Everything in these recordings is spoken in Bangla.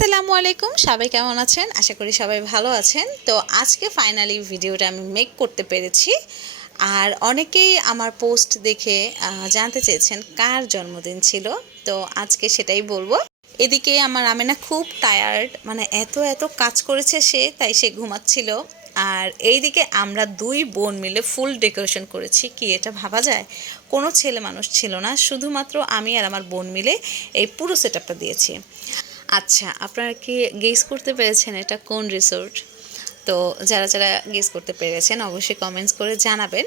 আসসালামু আলাইকুম, সবাই কেমন আছেন? আশা করি সবাই ভালো আছেন। তো আজকে ফাইনালি ভিডিওটা আমি মেক করতে পেরেছি। আর অনেকেই আমার পোস্ট দেখে জানতে চেয়েছেন কার জন্মদিন ছিল। তো আজকে সেটাই বলবো। এদিকে আমার আমেনা খুব টায়ার্ড, মানে এত এত কাজ করেছে সে, তাই সে ঘুমাচ্ছিল। আর এইদিকে আমরা দুই বোন মিলে ফুল ডেকোরেশন করেছি। কি এটা ভাবা যায়? কোনো ছেলে মানুষ ছিল না, শুধুমাত্র আমি আর আমার বোন মিলে এই পুরো সেটআপটা দিয়েছি। আচ্ছা, আপনারা কি গেস করতে পেরেছেন এটা কোন রিসোর্ট? তো যারা যারা গেস করতে পেরেছেন অবশ্যই কমেন্টস করে জানাবেন।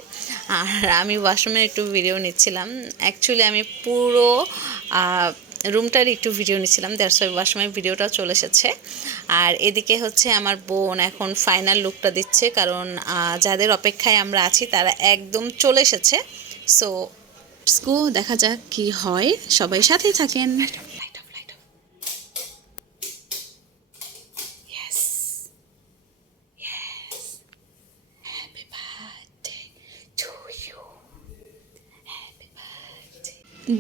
আর আমি ওয়াশরুমের একটু ভিডিও নিচ্ছিলাম। অ্যাকচুয়ালি আমি পুরো রুমটার একটু ভিডিও নিচ্ছিলাম, দ্যাটস ওয়াই ওয়াশরুমের ভিডিওটাও চলে এসেছে। আর এদিকে হচ্ছে আমার বোন এখন ফাইনাল লুকটা দিচ্ছে, কারণ যাদের অপেক্ষায় আমরা আছি তারা একদম চলে এসেছে। সো স্কো দেখা যাক কি হয়, সবাই সাথেই থাকেন।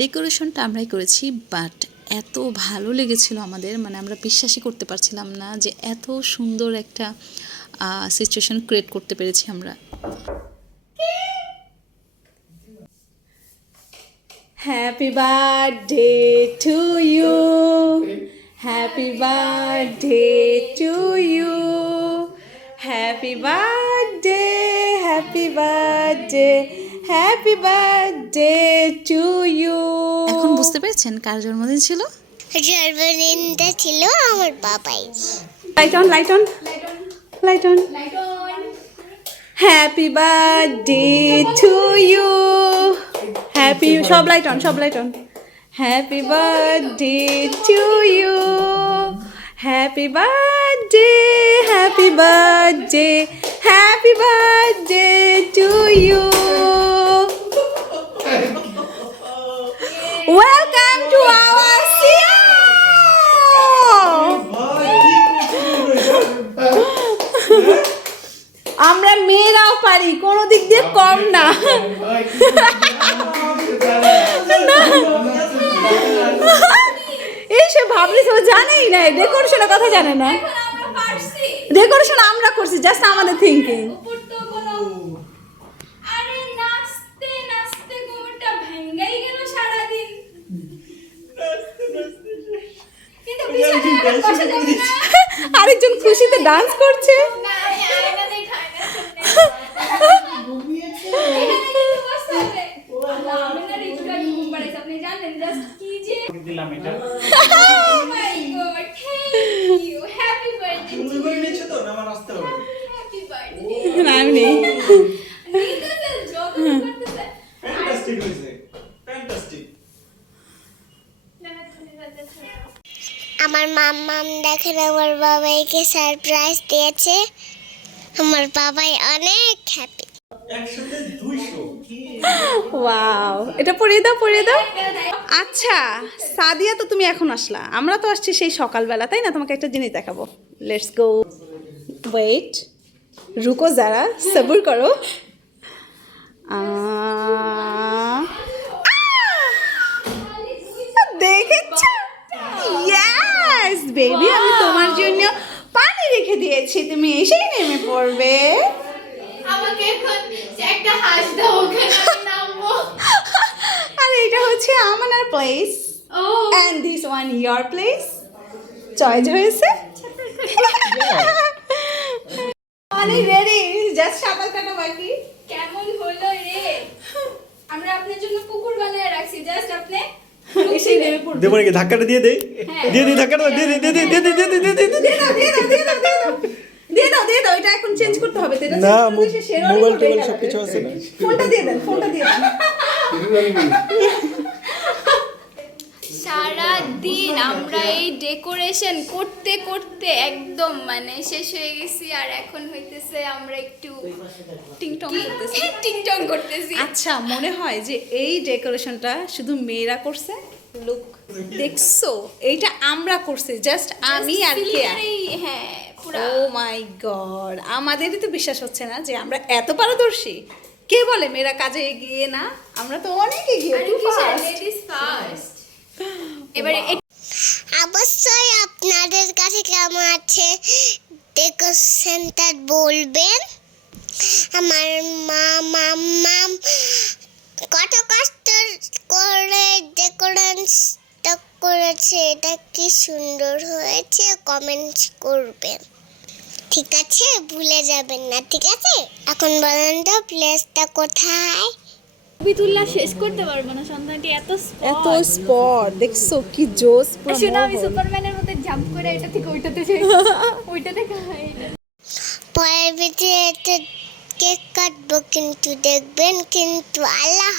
ডেকোরেশনটা আমরাই করেছি, বাট এত ভালো লেগেছিল আমাদের, মানে আমরা বিশ্বাসই করতে পারছিলাম না যে এত সুন্দর একটা সিচুয়েশন ক্রিয়েট করতে পেরেছি আমরা। Happy birthday to you, happy birthday to you, happy birthday, happy birthday, happy birthday to you. এখন বুঝতে পেরেছেন কার জন্মদিন ছিল? জন্মদিনটা ছিল আমার বাবাই। Light on, light on, light on. Happy birthday to you, happy, সব লাইট অন, সব light on. Happy birthday to you, happy birthday, happy birthday, happy birthday to you. Welcome to our Siya. আমরা মেয়েরাও পারি, কোনো দিক দিয়ে কম না। এই সে ভাবলিস, ও জানেই না ডেকোরেশনের কথা, জানে না। ডেকোরেশন আমরা করছি, জাস্ট আমাদের থিঙ্কিং। আরেকজন খুশিতে ডান্স করছে। আমার মাম্মাম দেখেন আমার বাবাইকে সারপ্রাইজ দিয়েছে। আমার বাবাই অনেক হ্যাপি। ওয়াও, এটা পরিয়ে দাও, পরিয়ে দাও। আচ্ছা সাদিয়া, তো তুমি এখন আসলা, আমরা তো আসছি সেই সকালবেলা, তাই না? তোমাকে একটা জিনিস দেখাবো। লেটস গো, ওয়েট, রুকো যারা, সবুর করো। দেখেছ? ইয়েস বেবি, আমি তোমার জন্য পানি রেখে দিয়েছি, তুমি এসেই নেমে পড়বে। আমাকে এখন একটা হাস দাও, ওখানে আমি নামবো। আর এটা হচ্ছে আমানার place, and this one your place. Choice হয়েছে? পানি রেডি, জাস্ট সাঁতার কাটা বাকি। কেমন হলো রে? আমরা আপনার জন্য পুকুর বানিয়ে রাখছি, জাস্ট আপনি এসেই নেমে পড়বে। দেবো নাকি? ধাক্কাটা দিয়ে দে, দিয়ে দে, ধাক্কাটা দিয়ে দে, দিয়ে দে, দিয়ে দে, দিয়ে দে, দিয়ে দে, দিয়ে দে। দিয়ে দাও, দিয়ে দাও, দিয়ে দাও, দিয়ে দাও, দিয়ে দাও, দিয়ে দাও। এটা এখন চেঞ্জ করতে হবে, তো এটা না, change করতে সে শেরওয়ানি মোবাইল পরেই টোবাইল গেল। সবকিছু আছে না। ফোনটা দিয়ে দেন, ফোনটা দিয়ে দেন। সারা দিন আমরা এই ডেকোরেশন করতে করতে একদম মানে শেষ হয়ে গেছি, আর এখন হইতেছে আমরা একটু টিংটং করতেছে। টিংটং করতেছি। আচ্ছা, মনে হয় যে এই ডেকোরেশনটা শুধু মেয়েরা করছে? লুক, দেখছো? এইটা আমরা করছি, জাস্ট আমি আর কেয়া। হ্যাঁ, পুরা ও মাই গড, আমাদেরই তো বিশ্বাস হচ্ছে না যে আমরা এত পারদর্শী। কে বলে মেয়েরা কাজে এগিয়ে না? আমরা তো অনেক এগিয়ে, too fast। Ladies first. এবারে অবশ্যই আপনাদের কাছে কেমন আছে ডেকোরেশনটা বলবেন। আমার মাম কত কষ্ট করে ডেকোরেশনটা করেছে, এটা কি সুন্দর হয়েছে কমেন্ট করবেন, ঠিক আছে? ভুলে যাবেন না, ঠিক আছে? এখন বলেন তো প্লেসটা কোথায়? ছবি তুললা শেষ করতে পারবো না, সন্তানটি এত এত স্পট দেখছো কি জোস পুরো শুনো, আমি মোহন। সুপারম্যানের মতো জাম্প করে এটা থেকে ওইটাতে যাই, ওইটা থেকে এটা। পরের ভিডিওতে কেক কাটবো, কিন্তু দেখবেন কিন্তু। আল্লাহ